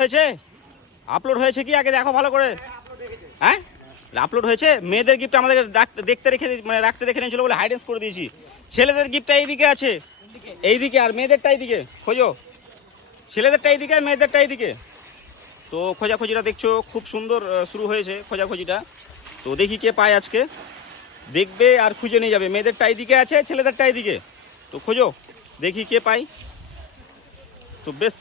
হয়েছে আপলোড হয়েছে কি আগে দেখো ভালো করে। হ্যাঁ আপলোড হয়েছে। মেয়েদের গিফট আমাদের দেখতে রেখে মানে রাখতে দেখে নিয়েছিল বলে হাইডেন্স করে দিয়েছি। ছেলেদের গিফটটা এইদিকে আছে, এইদিকে, আর মেয়েদেরটা এইদিকে। খোঁজো, ছেলেদেরটা এইদিকে, মেয়েদেরটা এইদিকে। তো খোঁজাখুঁজিটা দেখছো খুব সুন্দর শুরু হয়েছে খোঁজাখুঁজিটা। তো দেখি কে পায় আজকে, দেখবে আর খুঁজে নিয়ে যাবে। মেয়েদেরটা এইদিকে আছে, ছেলেদেরটা এইদিকে। তো খোঁজো, দেখি কে পাই। তো বেশ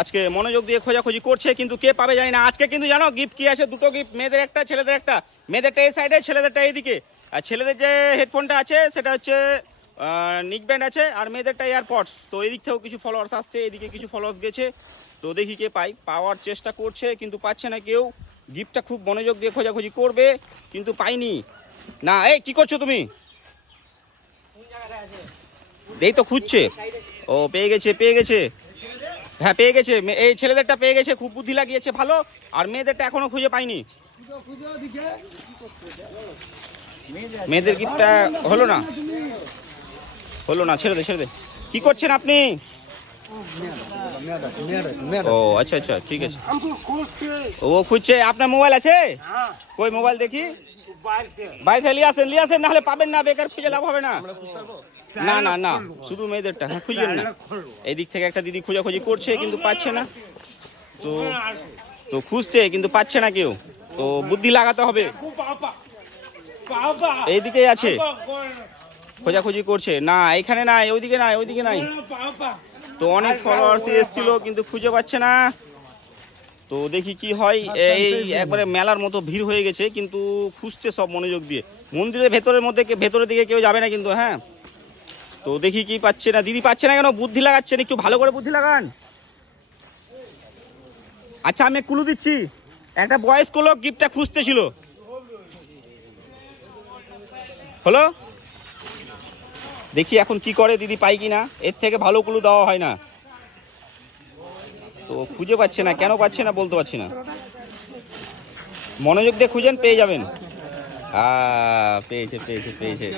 আজকে মনোযোগ দিয়ে খোঁজাখুঁজি করছে, কিন্তু কে পাবে জানি না। আজকে কিন্তু জানো গিফট কি আছে, দুটো গিফট, মেয়েদের একটা ছেলেদের একটা। মেয়েদেরটা এই সাইডে, ছেলেদেরটা এইদিকে। আর ছেলেদের যে হেডফোনটা আছে সেটা হচ্ছে নিক ব্যান্ড আছে, আর মেয়েদেরটা এয়ারপডস। তো এদিক থেকেও কিছু ফলোয়ার্স আসছে, এদিকে কিছু ফলোয়ার্স গেছে। তো দেখি কে পাই, পাওয়ার চেষ্টা করছে কিন্তু পাচ্ছে না কেউ। গিফটটা খুব মনোযোগ দিয়ে খোঁজাখুঁজি করবে কিন্তু পাইনি। না এই কি করছো তুমি? এই তো খুঁজছে। ও পেয়ে গেছে, পেয়ে গেছে। হ্যাঁ পেয়ে গেছে, এই ছেলেদেরটা পেয়ে গেছে, খুব বুদ্ধি লাগিয়েছে ভালো। আর মেয়েদেরটা এখনো খুঁজে পাইনি। মেয়েদের গিফটটা হলো না, হলো না। ছেড়ে দে, ছেড়ে দে। কি করছেন আপনি? ও আচ্ছা আচ্ছা, ঠিক আছে। ও খুঁজছে। আপনার মোবাইল আছে? কই মোবাইল দেখি। বাইরে নিয়ে আসেন, নিয়ে আসেন, নাহলে পাবেন না, বেকার খুঁজে লাভ হবে না। না না না, শুধু মেয়েদেরটা। হ্যাঁ খুঁজবেন না। এই দিক থেকে একটা দিদি খোঁজাখুঁজি করছে কিন্তু পাচ্ছে না। তো তো খুঁজছে কিন্তু পাচ্ছে না কেউ। তো বুদ্ধি লাগাতে হবে। এইদিকেই আছে, খোঁজাখুঁজি করছে। না এখানে নাই, ওইদিকে নাই, ওইদিকে নাই। তো অনেক ফলোয়ার্স এসেছিল কিন্তু খুঁজে পাচ্ছে না। তো দেখি কি হয়। এই একবারে মেলার মতো ভিড় হয়ে গেছে, কিন্তু খুঁজছে সব মনোযোগ দিয়ে। মন্দিরের ভেতরের মধ্যে ভেতরের দিকে কেউ যাবে না কিন্তু। হ্যাঁ তো দেখি কি পাচ্ছে না। দিদি পাচ্ছে না কেন? বুদ্ধি লাগাচ্ছেন, একটু ভালো করে বুদ্ধি লাগান। আচ্ছা আমি ক্লু দিচ্ছি, একটা বয়স্ক লোক গিফটটা খুঁজতেছিল। হলো, দেখি এখন কি করে, দিদি পাই কিনা। এর থেকে ভালো ক্লু দেওয়া হয় না। তো খুঁজে পাচ্ছে না, কেন পাচ্ছে না বলতে পারছি না। মনোযোগ দিয়ে খুঁজেন, পেয়ে যাবেন। পেয়েছে পেয়েছে পেয়েছে।